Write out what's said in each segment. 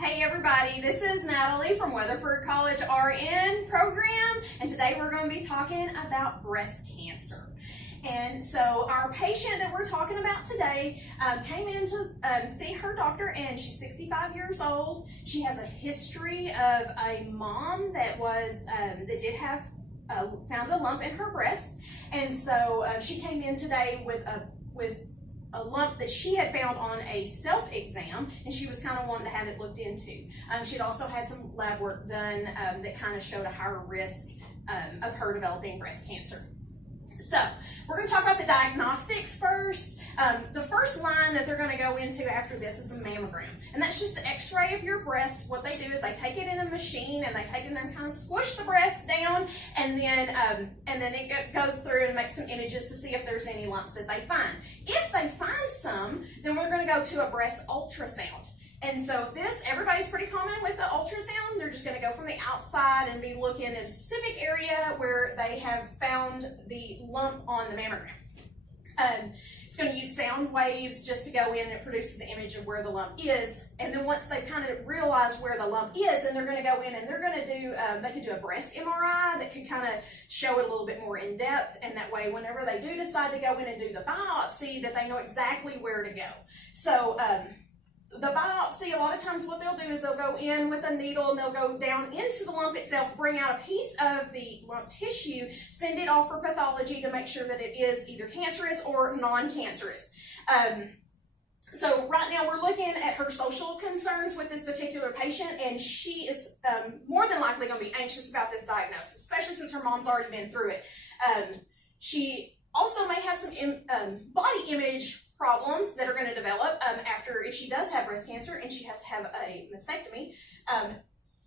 Hey everybody, this is Natalie from Weatherford College RN program, and today we're going to be talking about breast cancer. And so our patient that we're talking about today came in to see her doctor, and she's 65 years old. She has a history of a mom that was that did have found a lump in her breast, and so she came in today with a lump that she had found on a self-exam, and she was kind of wanting to have it looked into. She'd also had some lab work done that kind of showed a higher risk of her developing breast cancer. So we're going to talk about the diagnostics first. The first line that they're going to go into after this is a mammogram, and that's just an x-ray of your breast. What they do is they take it in a machine and they take it in there and kind of squish the breast down, and then it goes through and makes some images to see if there's any lumps that they find. If they find some, then we're going to go to a breast ultrasound. And so this, everybody's pretty common with the ultrasound. They're just going to go from the outside and be looking at a specific area where they have found the lump on the mammogram. It's going to use sound waves just to go in, and it produces the image of where the lump is. And then once they've kind of realized where the lump is, then they're going to go in and they're going to do, they could do a breast MRI that could kind of show it a little bit more in depth. And that way, whenever they do decide to go in and do the biopsy, that they know exactly where to go. So, the biopsy, a lot of times what they'll do is they'll go in with a needle and they'll go down into the lump itself, bring out a piece of the lump tissue, send it off for pathology to make sure that it is either cancerous or non-cancerous. So right now we're looking at her social concerns with this particular patient, and she is more than likely going to be anxious about this diagnosis, especially since her mom's already been through it. She also may have some body image problems that are going to develop after, if she does have breast cancer and she has to have a mastectomy.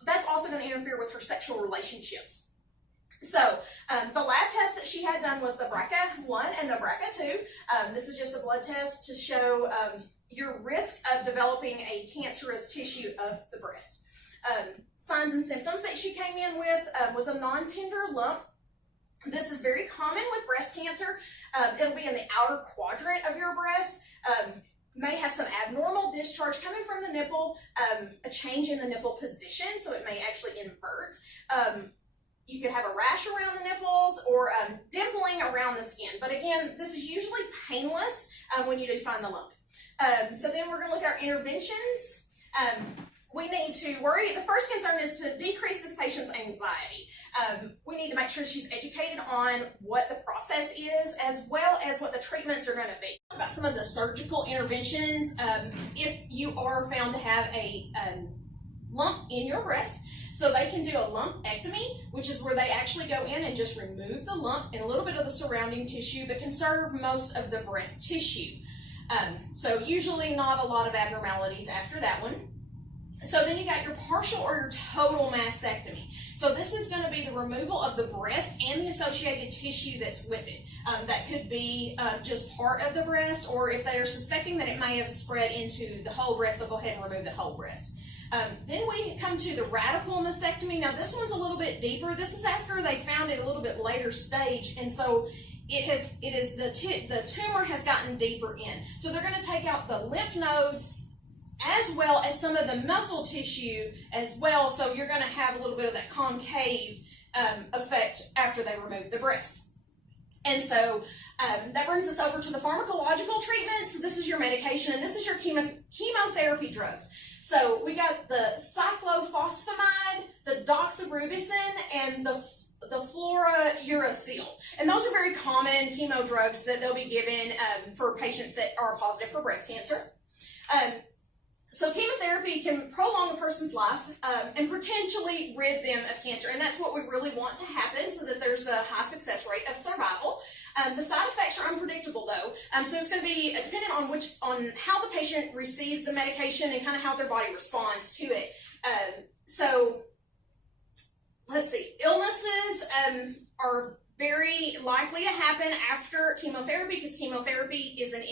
That's also going to interfere with her sexual relationships. So the lab test that she had done was the BRCA1 and the BRCA2. This is just a blood test to show your risk of developing a cancerous tissue of the breast. Signs and symptoms that she came in with was a non-tender lump. This is very common with breast cancer. It'll be in the outer quadrant of your breast. May have some abnormal discharge coming from the nipple, a change in the nipple position, so it may actually invert. You could have a rash around the nipples or dimpling around the skin. But again, this is usually painless when you do find the lump. So then we're going to look at our interventions. We need to worry, the first concern is to decrease this patient's anxiety. We need to make sure she's educated on what the process is, as well as what the treatments are going to be. About some of the surgical interventions, if you are found to have a lump in your breast, so they can do a lumpectomy, which is where they actually go in and just remove the lump and a little bit of the surrounding tissue, but conserve most of the breast tissue. So usually not a lot of abnormalities after that one. So then you got your partial or your total mastectomy. So this is going to be the removal of the breast and the associated tissue that's with it. That could be just part of the breast, or if they are suspecting that it may have spread into the whole breast, they'll go ahead and remove the whole breast. Then we come to the radical mastectomy. Now this one's a little bit deeper. This is after they found it a little bit later stage, and so the tumor has gotten deeper in. So they're going to take out the lymph nodes as well as some of the muscle tissue as well, so you're going to have a little bit of that concave effect after they remove the breast. And so that brings us over to the pharmacological treatments. This is your medication, and this is your chemotherapy drugs. So we got the cyclophosphamide, the doxorubicin, and the fluorouracil. And those are very common chemo drugs that they'll be given for patients that are positive for breast cancer. So chemotherapy can prolong a person's life and potentially rid them of cancer, and that's what we really want to happen, so that there's a high success rate of survival. The side effects are unpredictable though, so it's going to be dependent on how the patient receives the medication and kind of how their body responds to it. So let's see, illnesses are very likely to happen after chemotherapy, because chemotherapy is an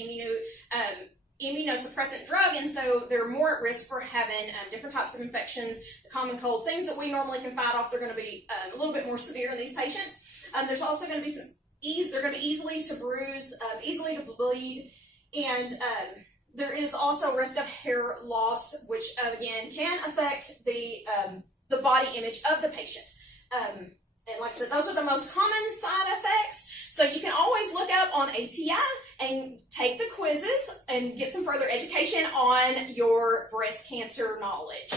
immunosuppressant drug, and so they're more at risk for having different types of infections, the common cold, things that we normally can fight off. They're going to be a little bit more severe in these patients. There's also going to be they're going to be easily to bruise, easily to bleed, and There is also risk of hair loss, which again can affect the body image of the patient. And like I said, those are the most common side effects. So you can always look up on ATI and take the quizzes and get some further education on your breast cancer knowledge.